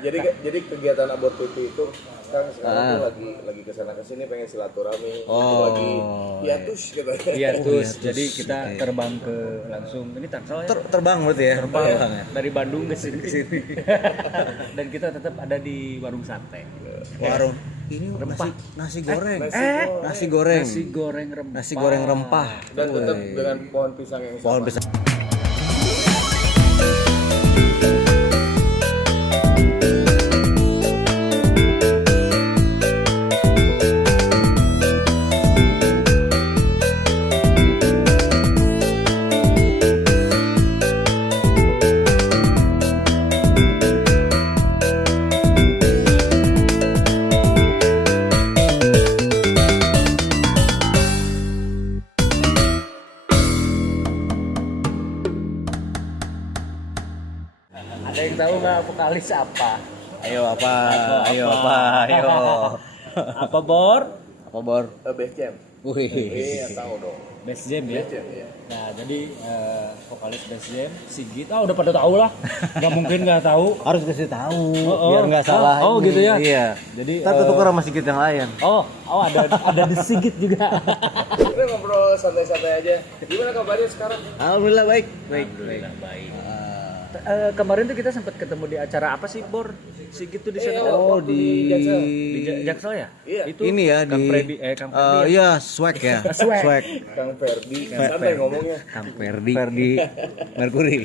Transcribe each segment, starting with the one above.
Jadi kegiatan Abot TV itu kan sekarang tuh lagi kesana kesini pengen silaturahmi, lagi hiatus gitu. Hiatus. Jadi kita terbang ke langsung ini Tangsel ya. Terbang berarti ya? Terbang dari Bandung ke sini. Dan kita tetap ada di warung sate. Warung ini Rempah. nasi goreng. Nasi goreng. Nasi goreng. Nasi goreng rempah. Dan tetap dengan pohon pisang yang sama. Pohon pisang. Ada yang tahu nggak vokalis apa? Ayo apa? Apa Bor? Apa Bor? Best Jam. Wih. Iya tahu dong. Best Jam ya. Best Jam ya. Nah jadi vokalis Best Jam Sigit. Udah pada tahu lah. Nggak mungkin nggak tahu. Harus kasih tahu biar nggak salah. Oh ini. gitu ya. Iya. Jadi Ntar ketukar sama Sigit yang lain. Oh ada di Sigit juga. Kita ngobrol santai-santai aja. Gimana kabarnya sekarang? Alhamdulillah baik. Alhamdulillah baik. Kemarin tuh kita sempat ketemu di acara apa sih Bor? Sigit tuh di sana. di Jaksel. Di Jaksel ya? Iya. Itu Ini ya Kang di Freddy, Kang Freddy ya? iya, swag ya. Swag. Kang Ferdi, santai ngomongnya. Kang Ferdi Mercury.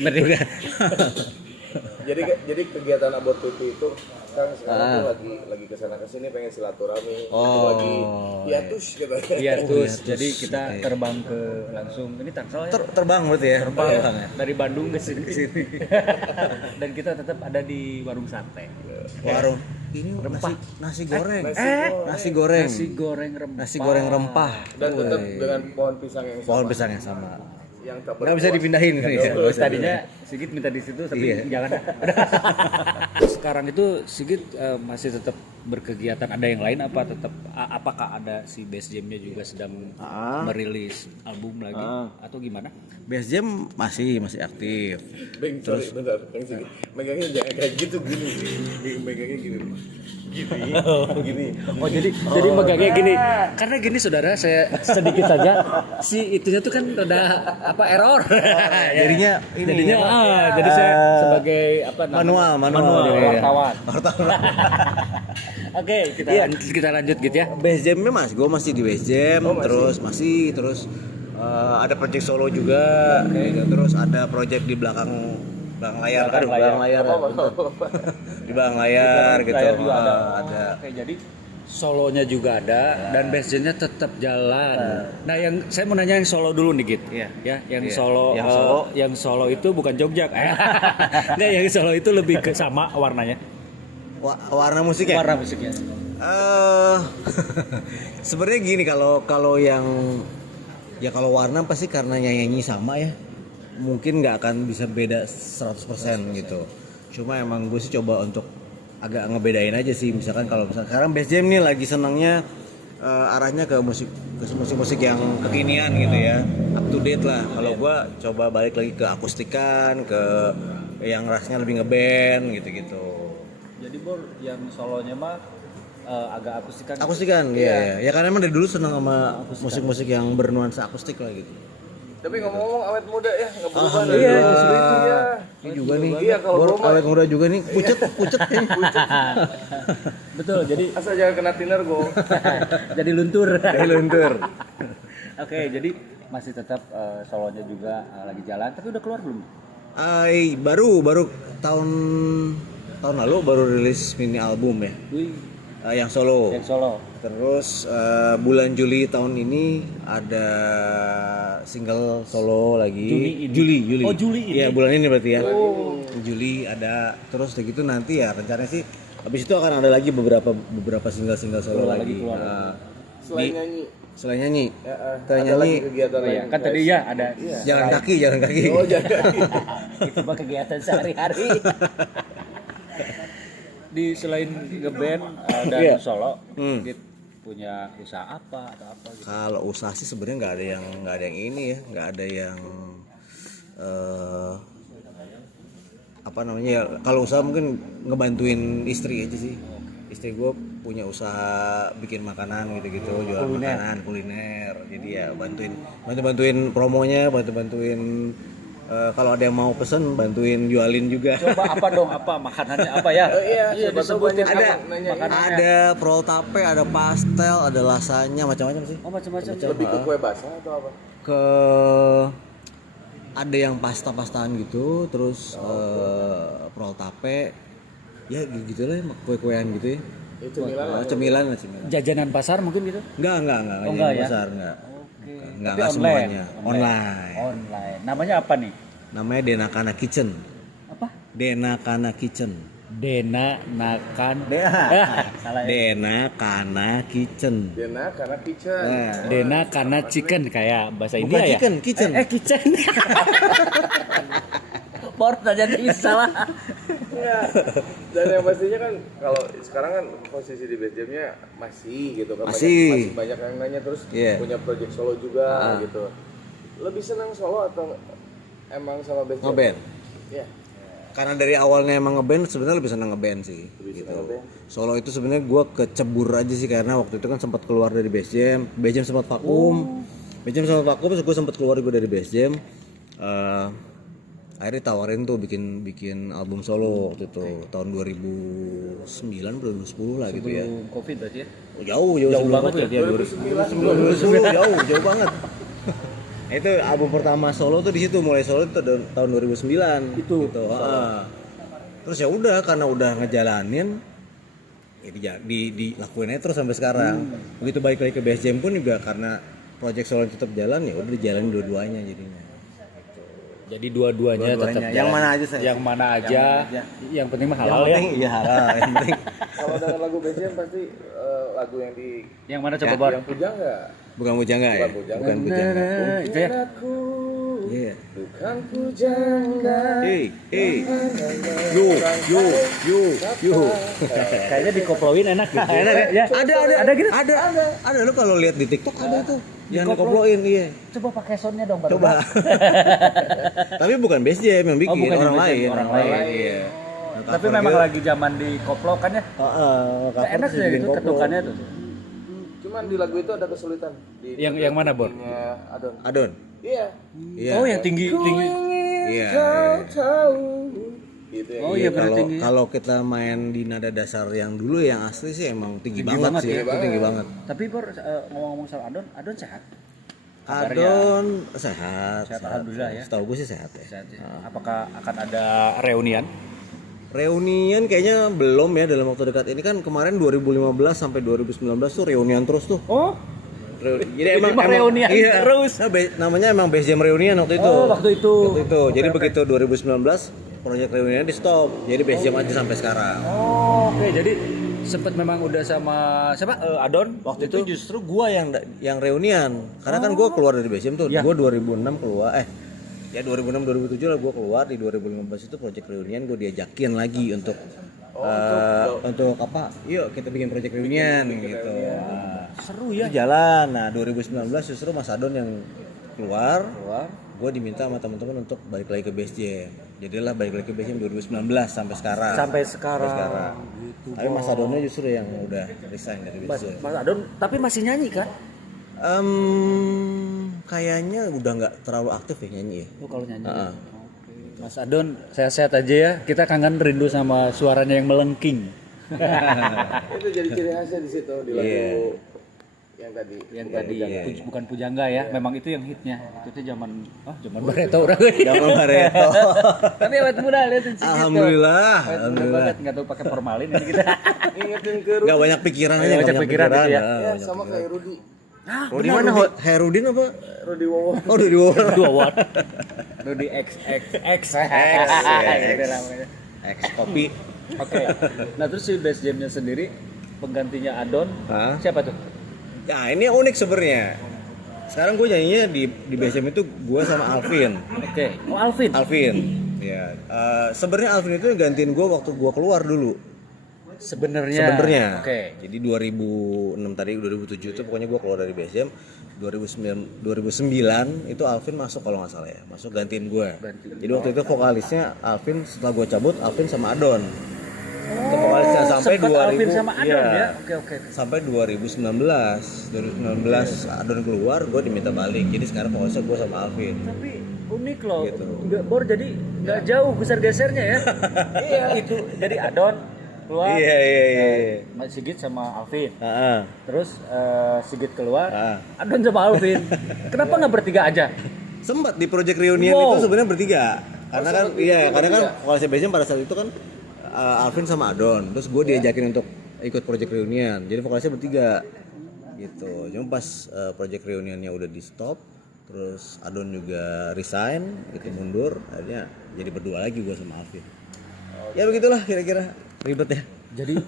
Jadi kegiatan Abot TV itu kan sekarang tuh lagi kesana kesini pengen silaturahmi, lagi hiatus gitu. Hiatus. Jadi kita terbang ke langsung ini Tangsel ya. Terbang berarti ya? Terbang dari Bandung ke sini. Dan kita tetap ada di warung sate. Warung ini Rempah. nasi goreng. Nasi goreng. Nasi goreng. Nasi goreng rempah. Nasi goreng rempah. Dan tetap dengan pohon pisang yang sama. Pohon pisang yang sama. Yang tak Nggak bisa berkuah. dipindahin nih. Terus tadinya Sigit minta di situ tapi Iya. jangan. Sekarang itu Sigit masih tetap berkegiatan, ada yang lain apa tetap apakah ada si Best Jam-nya juga sedang merilis album lagi atau gimana? Best Jam masih aktif. Beng, terus bentar, megangnya jangan kayak gitu gini. Megangnya gini. Gini. Oh jadi megangnya gini. Karena gini saudara, saya sedikit saja si itunya tuh kan rada apa error. Jadinya ini Jadinya jadi saya sebagai apa namanya? manual wartawan. Oke, kita lanjut gitu ya. Best Jam-nya gue masih di Best Jam, terus ada project solo juga, gitu. Terus ada project di belakang layar, di belakang layar gitu. Layar juga ada. Ada. Oke, jadi solonya juga ada dan best jam-nya tetap jalan. Nah, yang saya mau nanya yang solo dulu nih, Git. Iya. Ya, yang Iya. solo yang solo itu bukan Jogja. Enggak, yang solo itu lebih ke sama warnanya. Warna musiknya? Warna musiknya. Sebenarnya gini, kalau yang ya kalau warna pasti karena nyanyi sama ya. Mungkin nggak akan bisa beda 100% gitu. Cuma emang gue sih coba untuk agak ngebedain aja sih. Misalkan kalau sekarang Best Jam nih lagi senangnya arahnya ke musik yang kekinian gitu ya, up to date lah. Kalau gue coba balik lagi ke akustikan, ke yang rasanya lebih ngeband gitu-gitu. Jadi Bor, yang solonya mah agak akustikan. Akustikan, iya. Ya karena emang dari dulu senang sama musik-musik yang bernuansa akustik lah gitu. Tapi ngomong-ngomong awet muda ya, nggak berubah dari Iya, dulu ya. Ini juga nih. Iya, kalau Bor, gua awet muda juga nih. Pucet nih. Betul, jadi Asal jangan kena thinner gue. jadi luntur. Luntur. Oke, jadi masih tetap solonya juga lagi jalan, tapi udah keluar belum? Baru tahun lalu baru rilis mini album ya. Wih, Yang solo. yang solo. Terus bulan Juli tahun ini ada single solo lagi. Juli. Oh, Juli ini. Iya, bulan ini berarti ya. Juli ada. Terus udah gitu nanti ya rencananya sih habis itu akan ada lagi beberapa single solo lagi. Selain nyanyi. Ada lagi kegiatan Oh, iya. lain. Kan tadi ya ada Jalan kaki. Oh jangan. itu mah kegiatan sehari-hari. Di selain ngeband dan Iya. solo, Git punya usaha apa atau apa gitu? Kalau usaha sih sebenarnya nggak ada yang ini ya, nggak ada yang apa namanya ya, kalau usaha mungkin ngebantuin istri aja sih. Istri gue punya usaha bikin makanan gitu-gitu, jual makanan kuliner. Jadi ya bantuin promonya, bantuin kalau ada yang mau pesen bantuin jualin juga. Coba apa dong, apa makanannya apa ya? Iya, disebutin banyak apa nanya. makanannya. Ada prol tape, ada pastel, ada lasanya, macam-macam sih. Oh macam-macam. Lebih ke kue basah atau apa? Ke ada yang pasta-pastaan gitu, terus prol tape, ya gitu lah, kue-kuean gitu ya. Itu Milan. Cemilan. Jajanan pasar mungkin gitu? Enggak, Oh, enggak ya? besar enggak. Oke. Enggak Tapi semuanya. Online. Online. Namanya apa nih? Namanya Denakana Kitchen. Apa? Denakana Kitchen. Dena Nakan. Salah ya. Denakana Kitchen. Dena karena kitchen. Nah, Dena karena chicken kayak bahasa bukan India ya? kitchen. Kitchen. Baru saja salah. Iya. Dan yang pastinya kan kalau sekarang kan posisi di base jamnya masih gitu kan, Masih. masih banyak yang nanya terus Iya. punya project solo juga gitu. Lebih senang solo atau emang sama base jam? Ngeband. Iya. Karena dari awalnya emang ngeband, sebenarnya lebih senang ngeband sih. Gitu. Solo itu sebenarnya gue kecebur aja sih karena waktu itu kan sempat keluar dari base jam sempat vakum. Base jam sempat vakum, terus gue sempat keluar juga dari base jam. Akhirnya tawarin tuh bikin album solo waktu itu tahun 2009 2010 lah gitu ya. Sebelum Covid berarti ya? Jauh sebelum banget Covid ya? 2010 jauh banget. Itu album pertama solo tuh di situ, mulai solo itu tahun 2009 Itu. gitu. Terus ya udah karena udah ngejalanin ya dilakuin aja terus sampai sekarang. Begitu balik lagi ke base jam pun juga karena project solo tetap jalan, ya udah dijalanin dua-duanya jadinya. Jadi dua-duanya tetap Yang jalan. mana aja saya? Yang mana aja. Yang penting mah halal Yang ya. penting iya halal, yang penting. Kalau dengan lagu base jam pasti lagu yang di Yang mana coba Bar? yang pujang nggak? Bukan Pujangga ya? Pujangga. Bukan Pujangga. Nah, itu ya. Aku Iya. bukan pujangga. Yo. Kayaknya dikoploin enak gitu. Enak ya? Ada gitu. Ada lu kalau lihat di TikTok ada tuh. Yang dikoploin iya. Coba pakai soundnya dong Bar. Coba. Tapi bukan base jam yang bikin, bukan orang yang bikin, lain. orang lain. Iya. Tapi memang lagi zaman dikoplokan ya. Enak ya gitu ketukannya tuh. Cuman di lagu itu ada kesulitan. Yang mana Bor? Adon. Iya. Iya. Oh yang tinggi. Iya. Tahu. Gitu ya. Oh iya benar tinggi. Kalau kita main di nada dasar yang dulu yang asli sih emang tinggi banget banget sih. ya. Itu tinggi banget. Tapi Bor ngomong-ngomong soal Adon sehat. Adon sehat. Alhamdulillah ya. Setahu gue sih sehat ya. Sehat ya. Apakah akan ada reunian? Reunian kayaknya belum ya dalam waktu dekat ini kan. Kemarin 2015 sampai 2019 tuh reunian terus tuh. Oh, Jadi emang reunian iya, terus. Nah, namanya emang base jam reunian waktu itu. Oh, waktu itu. Jadi begitu 2019 proyek reunian di stop. Jadi base jam aja sampai sekarang. Oh, oke. Jadi sempat memang udah sama siapa? Adon Waktu itu justru gua yang reunian. Karena kan gua keluar dari base jam tuh. Ya. Gua 2006 keluar 2006 2007 lah gua keluar. Di 2015 itu proyek reunian gua diajakin lagi untuk untuk apa? Yuk kita bikin proyek reunian gitu. seru ya. Itu jalan. Nah, 2019 justru Mas Adon yang keluar. Gue diminta sama teman-teman untuk balik lagi ke base jam. Jadilah balik lagi ke base jam 2019 sampai sekarang. Sampai sekarang. Gitu, tapi Mas Adonnya justru yang udah resign dari base jam. Mas Adon tapi masih nyanyi kan? Kayaknya udah nggak terlalu aktif ya nyanyi ya. Oh, kalau nyanyi. Mas Adon sehat-sehat aja ya. Kita kangen rindu sama suaranya yang melengking. Itu jadi ciri khasnya di situ di lagu yang tadi. Yang tadi bukan Pujangga ya. Memang itu yang hitnya. Itu tuh zaman Barreto orang. Zaman Barreto. Tapi awet muda lihat sih. Alhamdulillah. Alhamdulillah. Enggak tahu pakai formalin ini kita. Ingetin ke Nggak banyak pikiran aja. Banyak nggak pikiran gitu ya. Ya, sama kayak Rudy. Rudi mana? Herudin apa? Rudy Wowo. Oh, Rudi Wawon. Dua watt. Rudy X. X kopi. Oke. Nah, terus si base jamnya sendiri penggantinya Adon. Hah? Siapa tuh? Nah, ini yang unik sebenarnya. Sekarang gue nyanyinya di BSM itu gue sama Alvin. Oke. Oh, Alvin. Ya, sebenarnya Alvin itu gantiin gue waktu gue keluar dulu. Sebenarnya. Oke. Jadi 2006 tadi 2007 itu pokoknya gue keluar dari BSM. 2009 itu Alvin masuk kalau nggak salah ya, masuk gantiin gue. Jadi waktu itu vokalisnya Alvin, setelah gue cabut Alvin sama Adon. Itu vokalisnya sampai 2000. Alvin sama Adon ya. Oke. Sampai 2019 Adon keluar, gue diminta balik. Jadi sekarang vokalisnya gue sama Alvin. Tapi unik loh. Gitu. Nggak Bor, jadi nggak jauh geser-gesernya ya. Iya. Itu jadi Adon keluar. Iya. Sigit sama Alvin. Heeh. Terus Sigit keluar. Adon sama Alvin. Kenapa nggak bertiga aja? Sempat di project reunion itu sebenarnya bertiga. Karena kan karena kan vokalisnya BSM pada saat itu kan Alvin sama Adon. Terus gue diajakin untuk ikut project reunion. Jadi vokalisnya bertiga. Gitu. Cuma pas project reunionnya udah di stop, terus Adon juga resign, itu mundur, akhirnya jadi berdua lagi gue sama Alvin. Ya begitulah kira-kira, ribet ya. Jadi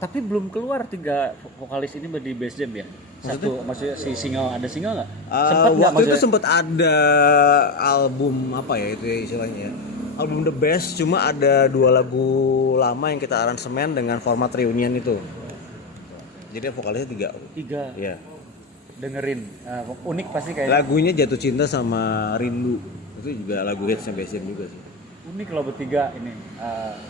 tapi belum keluar 3 vokalis ini di Base Jam ya? Maksudnya si single, ada single nggak? Waktu itu sempat ada album apa ya itu ya istilahnya ya. Album The Best, cuma ada 2 lagu lama yang kita aransemen dengan format reunion itu. Jadi vokalisnya 3. Iya. Dengerin unik pasti kayak lagunya Jatuh Cinta sama Rindu. Itu juga lagu hitsnya BSM juga sih. Unik loh bertiga ini.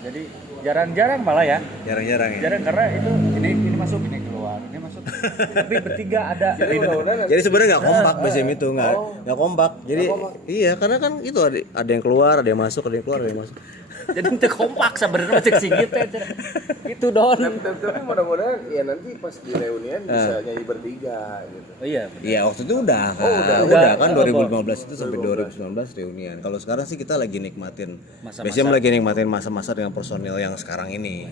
Jadi jarang-jarang malah ya. Jarang-jarang ya. Jarang karena itu ini masuk, ini keluar, ini masuk. Tapi bertiga ada. Jadi sebenarnya nggak kompak BSM itu, nggak kompak. Jadi iya karena kan itu ada yang keluar, ada yang masuk, ada yang keluar, ada yang masuk. Jadi itu kompak sebenarnya cek Sigit aja. Itu Don. Tapi mudah-mudahan ya nanti pas di reunian bisa nyanyi bertiga gitu. Oh iya. Iya waktu itu udah kan 2015 itu sampai 2019 reunian. Kalau sekarang sih kita lagi nikmatin, biasanya lagi nikmatin masa-masa dengan personil yang sekarang ini.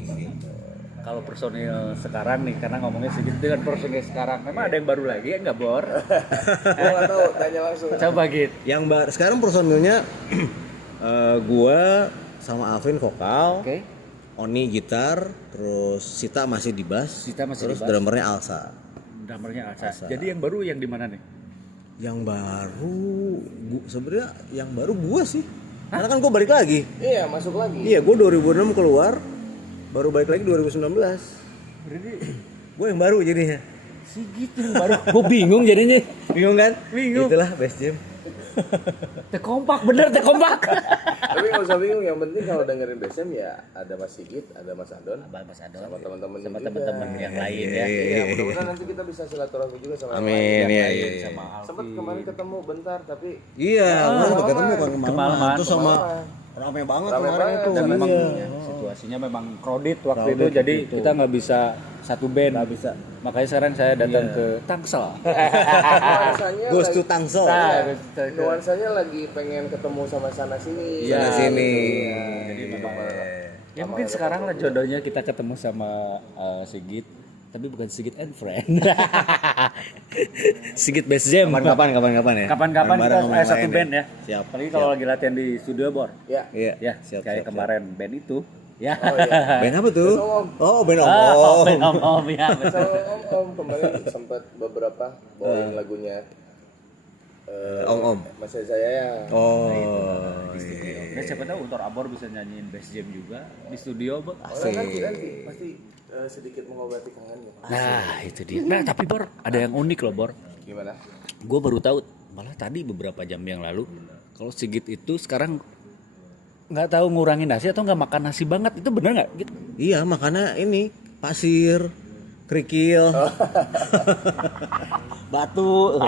Kalau personil sekarang nih, karena ngomongnya Sigit dengan personil sekarang, memang ada yang baru lagi ya nggak Bor? Gua nggak tahu, tanya langsung. Coba Git. Yang sekarang personilnya gua sama Alvin vokal. Oke. Oni gitar, terus Sita masih di bass, terus drummernya Alsa. Jadi yang baru yang di mana nih? Yang baru, sebenarnya yang baru gua sih. Karena kan gua balik lagi. Iya, masuk lagi. Iya, gua 2006 keluar, baru balik lagi 2019. Berarti Gua yang baru jadinya. Sigit yang baru. Gua bingung jadinya. Bingung kan? Bingung. Itulah Best Jam. Kompak bener, kompak. Tapi nggak usah bingung, yang penting kalau dengerin BSM ya ada Mas Sigit, ada Mas Adon, sama teman-teman yang lain ya. Iya, mudah-mudahan nanti kita bisa silaturahmi juga sama Amin ya. Sempat kemarin ketemu bentar tapi Iya, udah ketemu kan kemalaman. Terus sama rame banget kemarin itu. Dan memang situasinya memang crowded waktu itu, jadi kita nggak bisa satu band, nggak bisa. Makanya sekarang saya datang ke Tangsel. Ghost to Tangsel. Nuansanya lagi pengen ketemu sama sana sini. Sana sini. Jadi memang ya mungkin sekarang lah jodohnya kita ketemu sama Sigit, tapi bukan Sigit and Friend. Sigit Best Jam. Kapan ya? Kapan kita satu band ya. Siap. Apalagi kalau lagi latihan di studio Bor. Ya. Ya, kayak kemarin band itu. Ya. Band apa tuh? Oh, band Om ya. Om kemarin sempat beberapa bawain lagunya Om. Masih saya ya. Nah, siapa tahu Untor Abor bisa nyanyiin Best Jam juga di studio, Bor. Nanti pasti sedikit mengobati kangen. Nah, itu dia. Nah, tapi Bor, ada yang unik loh, Bor. Gimana? Gue baru tahu malah tadi beberapa jam yang lalu kalau Sigit itu sekarang nggak tahu ngurangin nasi atau nggak makan nasi banget, itu bener nggak gitu? Iya, makanya ini pasir, kerikil, batu.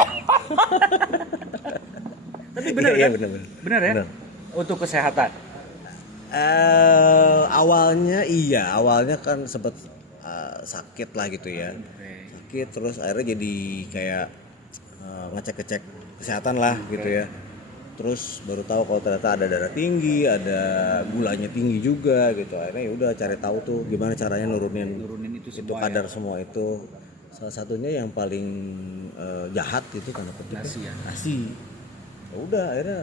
Tapi bener iya, kan? Bener ya? Bener. Untuk kesehatan. Awalnya kan sempat sakit lah gitu ya. Sakit terus akhirnya jadi kayak ngecek-ngecek kesehatan lah gitu ya. Terus baru tahu kalau ternyata ada darah tinggi, ada gulanya tinggi juga gitu. Akhirnya ya udah cari tahu tuh gimana caranya nurunin itu semua kadar semua itu. Salah satunya yang paling jahat itu tanda petik nasi. Ya udah akhirnya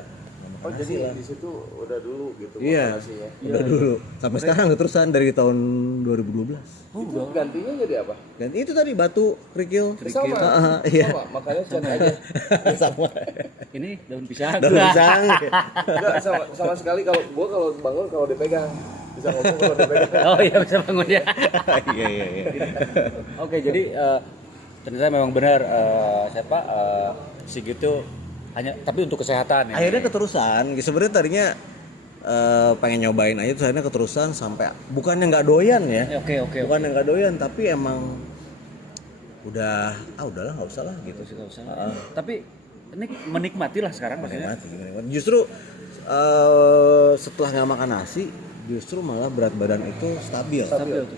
jadi di situ udah dulu gitu nasinya. Udah dulu. Sampai sekarang terusan dari tahun 2012. Itu gantinya jadi apa? Ganti itu tadi batu, kerikil. Sama. Makanya cek aja. Sama. Ini daun pisang. Daun pisang. Enggak sama sekali kalau bangun kalau dipegang. Bisa ngomong kalau udah pegang. Oh iya bisa bangun ya. Iya. Oke, jadi ternyata memang benar Sigit itu hanya tapi untuk kesehatan ya. Akhirnya keterusan. Sebenarnya tadinya pengen nyobain aja terus akhirnya keterusan sampai bukannya nggak doyan ya. Oke. Bukannya nggak doyan tapi emang udahlah nggak usah lah gitu. Nggak usah. Tapi ini menikmati lah sekarang maksudnya. Menikmati. Justru setelah nggak makan nasi justru malah berat badan itu stabil.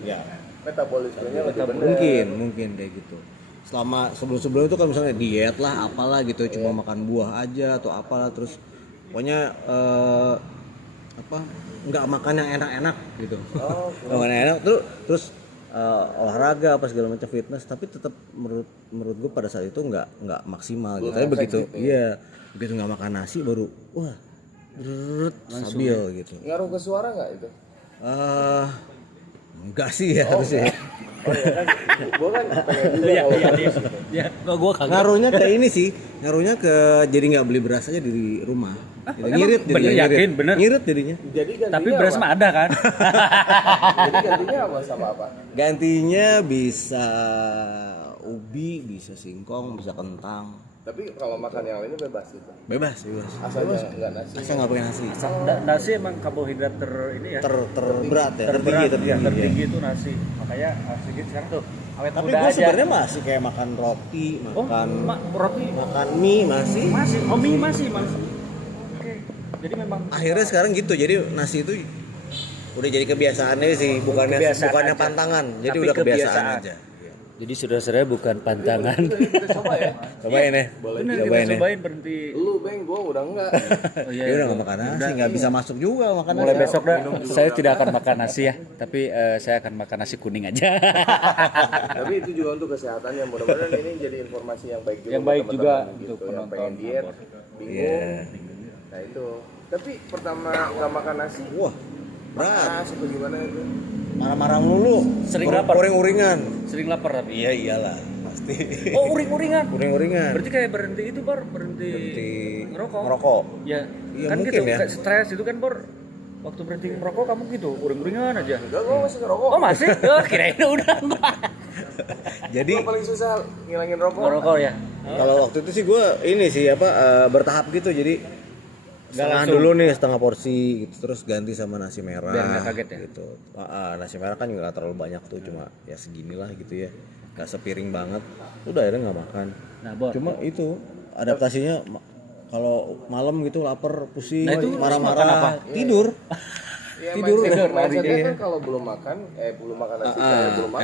Ya. Metabolismenya lebih benar. Mungkin kayak gitu. Selama sebelum itu kan misalnya diet lah apalah gitu, cuma makan buah aja atau apalah terus pokoknya nggak makan yang enak-enak gitu. Nggak makan yang enak terus olahraga apa segala macam fitness tapi tetap menurut gue pada saat itu nggak maksimal gitu. Tapi begitu nggak makan nasi baru wah stabil gitu. Ngaruh ke suara nggak itu? Enggak sih ya harusnya. Oh iya kan, gue kan pengen juga kalau Ya, gue kaget. Ngaruhnya ke ini sih, ngaruhnya ke jadi nggak beli beras aja di rumah. Jadi ngirit bener, jadinya. yakin, bener? Ngirit jadinya. Jadi gantinya Tapi beras mah ada kan? Jadi gantinya apa sama apa? Gantinya bisa ubi, bisa singkong, bisa kentang. Tapi kalau makan yang lainnya bebas gitu. Bebas. Asalnya nggak nasi. Asal nggak pakai nasi. Nasi emang karbohidrat ini ya. Terberat ya, terberat, tertinggi. tertinggi itu nasi. Makanya Sigit sekarang tuh awet Tapi muda gue aja. sebenarnya masih kayak makan roti, makan Roti makan mie masih. mie masih Mas. Oke. Jadi memang Akhirnya sekarang gitu, jadi nasi itu udah jadi kebiasaannya sih, bukannya Kebiasaan aja. pantangan. Jadi Tapi udah kebiasaan kebiasaan. aja. jadi saudara-saudara bukan pantangan. Kita coba ya. Cobain ya. Bener, Cobain kita ya. cobain berhenti. Lu Beng, gua udah enggak. Oh Dia udah nggak makan nasi, nggak bisa masuk juga makan Mulai nasi. besok dah saya tidak akan makan nasi ya, tapi saya akan makan nasi kuning aja. Tapi itu juga untuk kesehatan ya. Mudah-mudahan ini jadi informasi yang baik juga. Yang buat baik juga teman-teman untuk gitu, yang penonton. pengen diet, bingung. Nah itu. Tapi pertama nggak makan nasi, Wah, berat. panas atau gimana itu? Marah-marah mulu. Sering lapar. Uring-uringan. Sering lapar tapi. Iya iyalah, pasti. Oh, uring-uringan. Uring-uringan. Berarti kayak berhenti itu berhenti Ngerokok. Ya, Iya, kan mungkin gitu. ya. Kayak stres itu kan waktu berhenti merokok kamu gitu, uring-uringan aja. Enggak, gua masih ngerokok. Oh masih? Oh kirain udah. Jadi Gua paling susah ngilangin rokok. Merokok ya. kalau waktu itu sih gue ini sih bertahap gitu, jadi setengah langsung. dulu nih setengah porsi gitu, terus ganti sama nasi merah. Biar nggak kaget ya? Gitu. Nasi merah kan juga nggak terlalu banyak tuh, cuma ya seginilah gitu ya, nggak sepiring banget. Udah akhirnya nggak makan. Nah, Bor. Cuma itu adaptasinya kalau malam gitu lapar, pusing, Nah, itu makan apa? marah-marah, tidur. Ya, Tidur mindsetnya lari. kan kalau belum makan nasi kayak belum makan.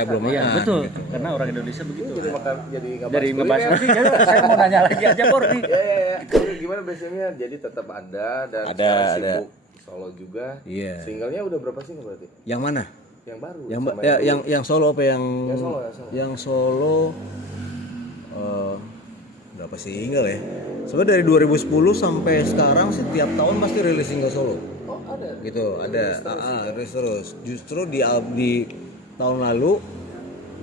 belum Iya makan. betul, gitu. karena orang Indonesia begitu. Jadi makan jadi Dari ngebahas kuliner. nasi, saya mau nanya lagi aja Bor nih. Ya. Jadi gimana biasanya? Jadi tetap ada dan Ada. sibuk Solo juga. Iya. Singlenya udah berapa single berarti? Yang mana? Yang baru. Yang sama yang solo apa yang Yang Solo. yang solo berapa single ya? Sebenarnya dari 2010 sampai sekarang setiap tahun pasti rilis single solo. Oh, ada. Gitu, ada. Rilis terus. Justru di tahun lalu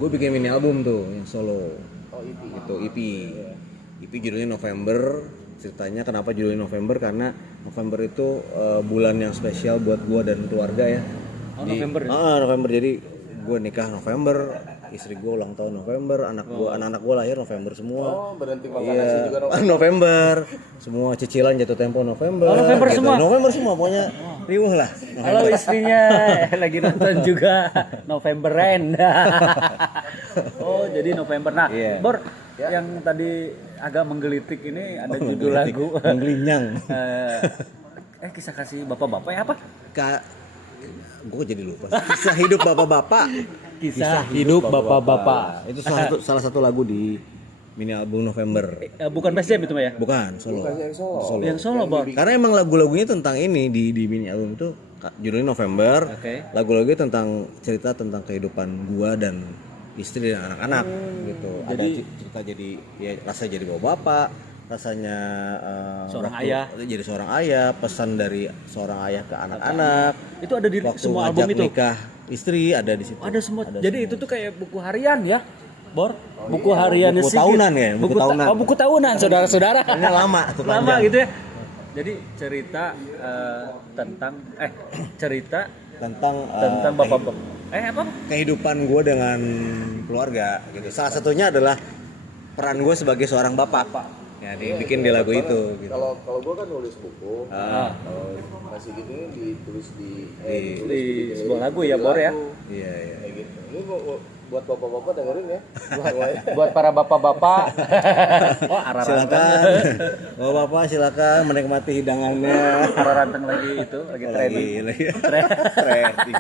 gue bikin mini album tuh yang solo. Oh, EP. Gitu, EP. EP judulnya November. Ceritanya kenapa judulnya November, karena November itu bulan yang spesial buat gue dan keluarga ya. Oh, November ya? November, jadi gue nikah November, istri gue ulang tahun November, anak-anak gue lahir November semua. Oh, berhenti makan nasi juga dong. November, semua cicilan jatuh tempo November. Oh, November semua? November semua, pokoknya riuh lah. Halo istrinya lagi nonton juga Novemberan. Oh jadi November. Nah, Iya. Bor, yang tadi agak menggelitik ini ada judul lagu. Menggelinyang. Kisah kasih bapak-bapak ya apa? Gue jadi lupa. Kisah hidup bapak-bapak. Kisah hidup bapak-bapak. Itu salah satu lagu di mini album November. Bukan Best Jam itu Mbak ya? Bukan, solo. Yang solo, Bor. Karena emang lagu-lagunya tentang ini di mini album itu judulnya November. Oke. Lagu-lagunya tentang cerita tentang kehidupan gua dan istri dan anak-anak gitu. Ada cerita jadi ya rasa jadi bapak, rasanya Seorang waktu ayah. jadi seorang ayah, pesan dari seorang ayah ke anak-anak. Itu ada di Waktu semua album ngajak itu. nikah istri ada di situ. Ada semua. Jadi itu tuh kayak buku harian ya, Bor. Buku hariannya Buku Sigit. tahunan ya, buku tahunan. Buku tahunan, saudara-saudara. Ini lama tuh, Lama panjang. gitu ya. Jadi cerita tentang cerita tentang bapak apa? kehidupan gue dengan keluarga gitu. Salah satunya adalah peran gue sebagai seorang bapak. Ya, dibikin di lagu itu gitu. Kalau gue kan nulis buku. Kalau masih gitu ini ditulis di sebuah lagu ya, Bor ya. Iya. Kayak gitu. Ini buat bapak-bapak dengerin ya. Buat para bapak-bapak. Oh, Silakan. Bapak-bapak silakan menikmati hidangannya. Ranteng lagi itu, lagi trending. Lagi. Trending.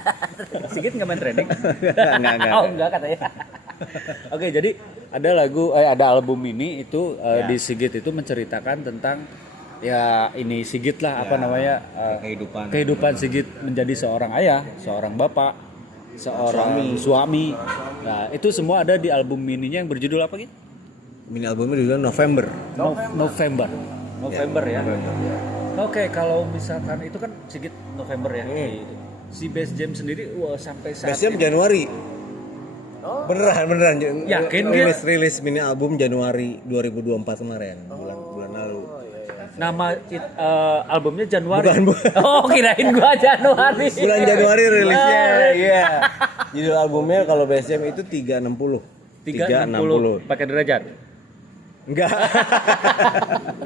Sigit nggak main trending? Enggak. Oh, enggak katanya. Oke, jadi ada album ini itu di Sigit itu menceritakan tentang ya ini Sigit lah apa namanya kehidupan Sigit menjadi seorang ayah, seorang bapak, seorang suami. Nah, itu semua ada di album mininya yang berjudul apa gitu? Mini albumnya judulnya November. November ya. Oke, kalau misalkan itu kan Sigit November ya. Si Bass Jam sendiri sampai saat Bass Jam Januari. Beneran. Yakin rilis mini album Januari 2024 kemarin, bulan lalu. Nama albumnya Januari. Bukan. Oh, kirain gua Januari. Bulan Januari rilisnya. Iya. Judul albumnya kalau Bass Jam itu 360. 360 pakai derajat. Enggak.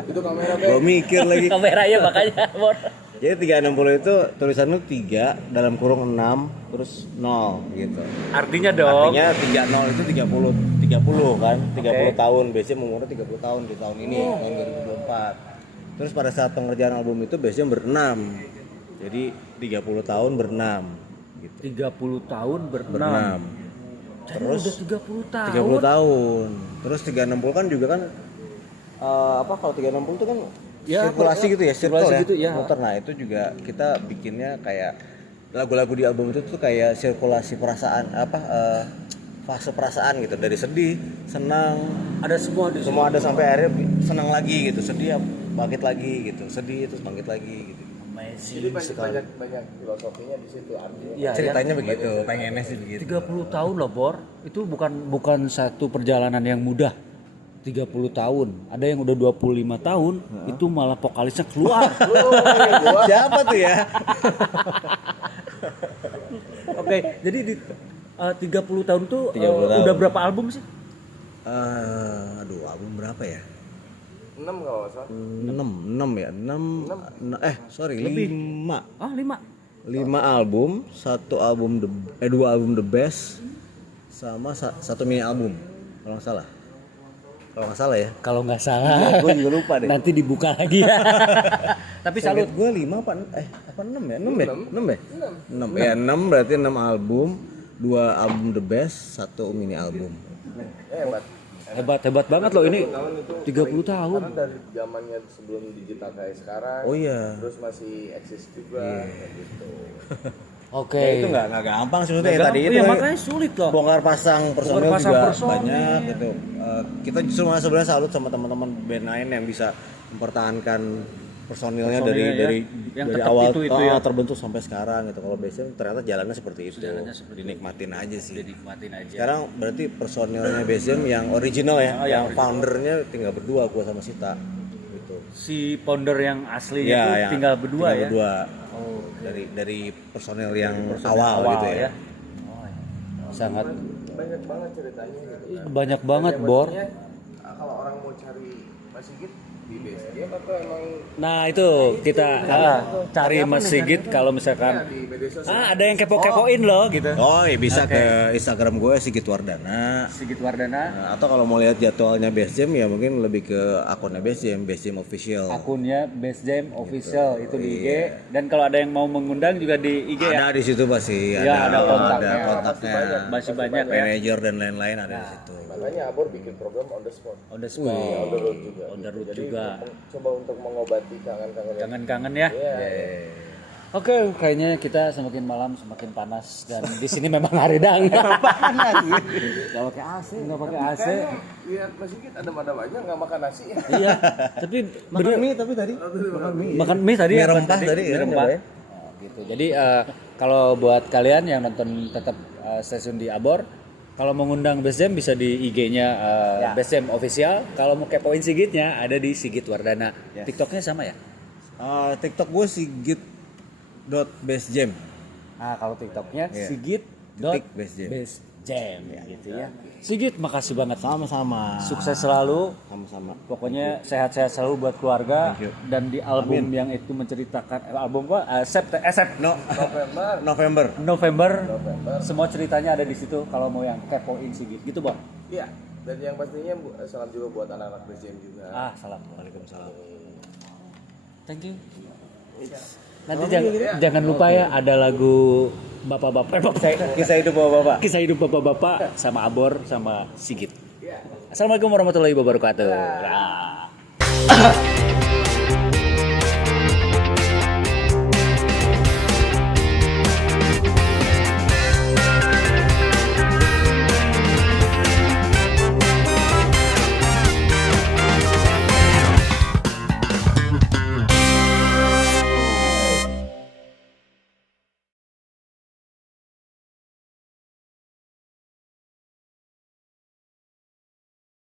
Itu kamera Gua mikir lagi. Kameranya makanya, Bor. Jadi 360 itu tulisannya 3 dalam kurung 6 terus 0 gitu. Artinya dong. Artinya 30 itu 30 kan, 30 tahun. Biasanya umurnya 30 tahun di tahun ini, tahun 2024. Terus pada saat pengerjaan album itu biasanya berenam. Jadi 30 tahun berenam gitu. 30 tahun Berenam. Terus udah 30 tahun. 30 tahun. Terus 360 kan juga kan kalau 360 itu kan sirkulasi gitu ya, sirkulasi gitu ya. Muter. Nah, itu juga kita bikinnya kayak lagu-lagu di album itu tuh kayak sirkulasi perasaan fase perasaan gitu, dari sedih, senang, Ada semua di semua ada sampai akhirnya senang lagi gitu, sedih bangkit lagi gitu, sedih terus bangkit lagi gitu. Jadi banyak filosofinya di situ artinya. Iya, Ceritanya begitu, pengennya sih begitu. 30 tahun loh, Bor. Itu bukan satu perjalanan yang mudah. 30 tahun. Ada yang udah 25 tahun, itu malah vokalisnya keluar. Siapa tuh ya? Oke, jadi di 30 tahun tuh 30 tahun. udah berapa album sih? Album berapa ya? 6 kalau nggak salah. 6 ya? 5. Ah, 5. 5 album, 2 album The Best sama 1 mini album kalau nggak salah. Kalau nggak salah. Gue juga lupa deh. Nanti dibuka lagi ya. Tapi salut. Gue 5 apa 6 ya? 6 ya? 6 ya? 6 berarti 6 album, 2 album The Best, 1 mini album. Hebat banget loh ini. 30 tahun. Karena dari zamannya sebelum digital kayak sekarang. Oh iya. Terus masih eksis juga kayak gitu. Oke. Ya, itu nggak gampang sih maksudnya tadi itu. Iya, makanya sulit loh. Bongkar pasang personil juga personil. banyak gitu. Kita justru malah sebenarnya salut sama teman-teman band lain yang bisa mempertahankan personilnya dari awal itu ya. terbentuk sampai sekarang gitu. Kalau biasanya ternyata jalannya seperti itu. Dinikmatin aja sih. Sekarang berarti personilnya Bass yang original ya, yang foundernya tinggal berdua, gua sama Sita gitu. Si founder yang aslinya itu tinggal berdua ya. Oh, dari personil yang awal gitu ya. Sangat Banyak banget ceritanya gitu. banyak banget, Bor. Kalau orang mau cari Mas Sigit di Bass Jam atau emang Nah, itu kita cari Mas Sigit kalau misalkan di media sosial? ada yang kepo-kepoin loh gitu. Oh, ya bisa ke Instagram gue Sigit Wardana. Sigit Wardana. Nah, atau kalau mau lihat jadwalnya Bass Jam ya mungkin lebih ke akunnya Bass Jam Official. Akunnya Bass Jam Official itu di IG, dan kalau ada yang mau mengundang juga di IG ya. Ada di situ pasti, Ya, ada kontaknya. Masih banyak ya. manajer dan lain-lain ada di situ. Makanya Abor bikin program on the spot. On the spot. On the road juga. On the road Jadi juga. coba untuk mengobati kangen-kangen. Kangen-kangen ya. Oke, kayaknya kita semakin malam semakin panas, dan di sini memang haridang. Panas. Enggak pakai AC, Lihat Mas Sigit ada banyak nggak makan nasi ya. Iya, tapi Makan mie tapi tadi. makan mie tadi Mie apa rempah tadi, Mie ya, rempah. coba ya. Nah, gitu. Jadi kalau buat kalian yang nonton tetap stasiun di Abor, kalau mengundang Bass Jam bisa di IG-nya Bass Jam Official. Kalau mau kepoin Sigitnya ada di Sigit Wardana. TikToknya sama ya? TikTok gue Sigit.bassjam. Nah, kalau TikToknya Iya. Sigit Titik Best Jam. Best Jam gitu ya. Sigit, makasih banget. Sama-sama. Sukses selalu. Sama-sama. Pokoknya sehat-sehat selalu buat keluarga. Thank you. Dan di album yang itu menceritakan album apa? November. November. Semua ceritanya ada di situ kalau mau yang kepoin Sigit gitu, Bang. Iya. Dan yang pastinya salam juga buat anak-anak Best Jam juga. Salam. Waalaikumsalam. Thank you. Nanti jangan lupa ya ada lagu bapak-bapak Kisah hidup bapak-bapak. kisah hidup bapak-bapak sama Abor sama Sigit. Assalamualaikum warahmatullahi wabarakatuh.